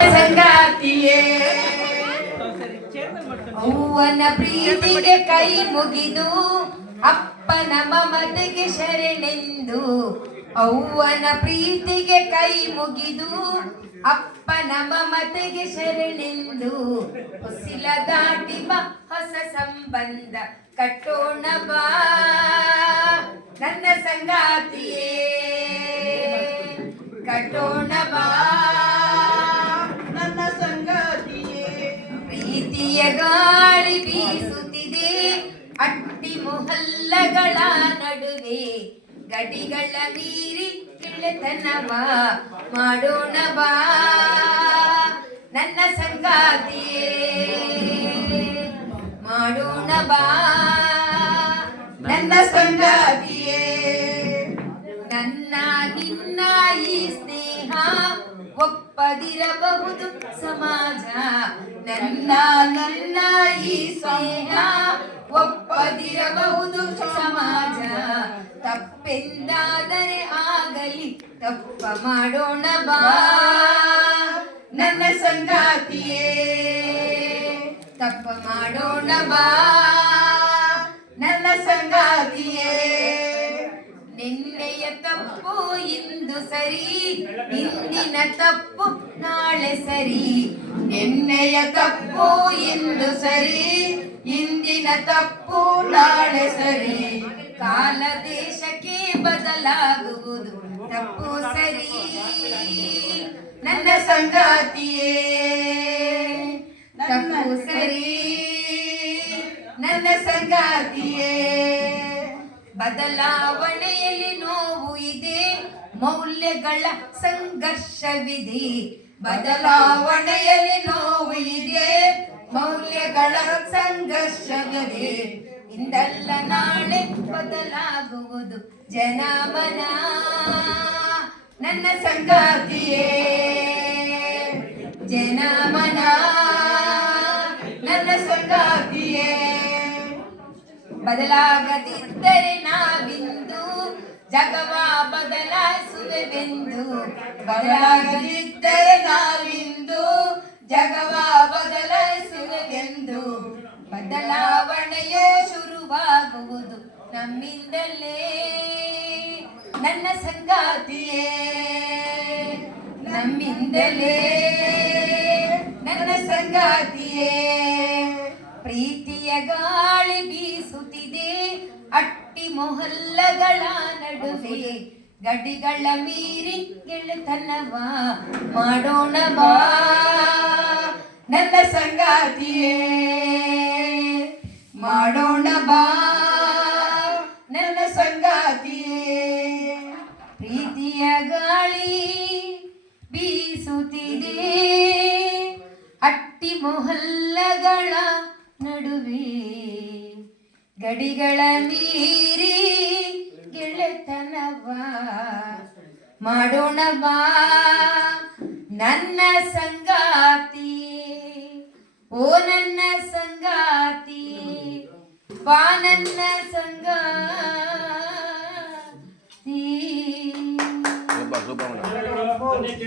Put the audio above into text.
ಸಂಗಾತಿಯೇ. ಅವ್ವನ ಪ್ರೀತಿಗೆ ಕೈ ಮುಗಿದು ಅಪ್ಪನ ಮಮತೆಗೆ ಶರಣೆಂದು ಅವ್ವನ ಪ್ರೀತಿಗೆ ಕೈ ಮುಗಿದು ಅಪ್ಪನ ಮಮತೆಗೆ ಶರಣೆಂದು ಹೊಸಿಲ ದಾಟಿ ಹೊಸ ಸಂಬಂಧ ಕಟ್ಟೋಣ ಬಾ. ನನ್ನ ಸಂಗಾತಿಯೇ, ಕಟ್ಟೋಣ ಬಾ. ಪ್ರೀತಿಯ ಗಾಳಿ ಬೀಸುತ್ತಿದೆ. ಅಟ್ಟಿ ಮೊಹಲ್ಲಗಳ ನಡುವೆ ಗಡಿಗಳ ಮೀರಿ ಗೆಳೆತನವ ಮಾಡೋಣ ಬಾ. ನನ್ನ ಸಂಗಾತಿಯೇ, ಮಾಡೋಣ ಬಾ. ನನ್ನ ಸಂಗಾತಿಯೇ, ನನ್ನ, ನಿನ್ನ ಈ ಸ್ನೇಹ ಒಪ್ಪದಿರಬಹುದು ಸಮಾಜ. ನನ್ನ ನನ್ನ ಈ ಸ್ನೇಹ ಒಪ್ಪದಿರಬಹುದು ಸಮಾಜ. ತಪ್ಪೆಂದಾದರೆ ಆಗಲಿ, ತಪ್ಪ ಮಾಡೋಣ ಬಾ. ನನ್ನ ಸಂಗಾತಿಯೇ, ತಪ್ಪ ಮಾಡೋಣ ಬಾ. ನನ್ನ ಸಂಗಾತಿಯೇ, ನಿನ್ನೆಯ ತಪ್ಪು ಇಂದು ಸರಿ, ಇಂದಿನ ತಪ್ಪು ನಾಳೆ ಸರಿ. ನಿನ್ನೆಯ ತಪ್ಪು ಇಂದು ಸರಿ, ಇಂದಿನ ತಪ್ಪು ನಾಳೆ ಸರಿ. ಕಾಲ ದೇಶಕ್ಕೆ ಬದಲಾಗುವುದು, ತಪ್ಪು ಸರಿ. ನನ್ನ ಸಂಗಾತಿಯೇ, ತಪ್ಪು ಸರಿ. ನನ್ನ ಸಂಗಾತಿಯೇ, ಬದಲಾವಣೆಯಲ್ಲಿ ಇದೆ ಮೌಲ್ಯಗಳ ಸಂಘರ್ಷವಿದೆ. ಬದಲಾವಣೆಯಲ್ಲಿ ನೋವು ಇದೆ. ಮೌಲ್ಯಗಳ ಸಂಘರ್ಷವಿದೆ. ಇಂದಲ್ಲ ನಾಳೆ ಬದಲಾಗುವುದು. ಜನಮನ ನನ್ನ ಸಂಗಾತಿಯೇ. ಜನಮನ ನನ್ನ ಸಂಗಾತಿಯೇ. ಬದಲಾಗದಿದ್ದರೆ ನಾವಿಂದು ಜಗವ ಬದಲಾಯಿಸುವೆವೆಂದು ಬದಲಾಗದಿದ್ದರೆ ನಾವಿಂದು. ಜಗವ ಬದಲಾಯಿಸುವೆಂದು ಬದಲಾವಣೆಯೇ ಶುರುವಾಗುವುದು ನಮ್ಮಿಂದಲೇ. ನನ್ನ ಸಂಗಾತಿಯೇ, ನಮ್ಮಿಂದಲೇ. ನನ್ನ ಸಂಗಾತಿಯೇ, ಪ್ರೀತಿಯ ಗಾಳಿ ಬೀಸುತ್ತಿದೆ. ಅಟ್ಟಿ ಮೊಹಲ್ಲಗಳ ಗಡಿಗಳ ಮೀರಿ ಗೆಳೆತನವ ಮಾಡೋಣ ಬಾ. ನನ್ನ ಸಂಗಾತಿಯೇ ಮಾಡೋಣ ಬಾ. ನನ್ನ ಸಂಗಾತಿಯೇ ಪ್ರೀತಿಯ ಗಾಳಿ ಬೀಸುತ್ತಿದೆ. ಅಟ್ಟಿ ಮೊಹಲ್ಲಗಳ ನಡುವೆ ಗಡಿಗಳ ಮೀರಿ ಮಾಡೋಣ ಬಾ ನನ್ನ ಸಂಗಾತಿ ಓ ನನ್ನ ಸಂಗಾತಿ ಬಾ ನನ್ನ ಸಂಗಾತಿ Super, super.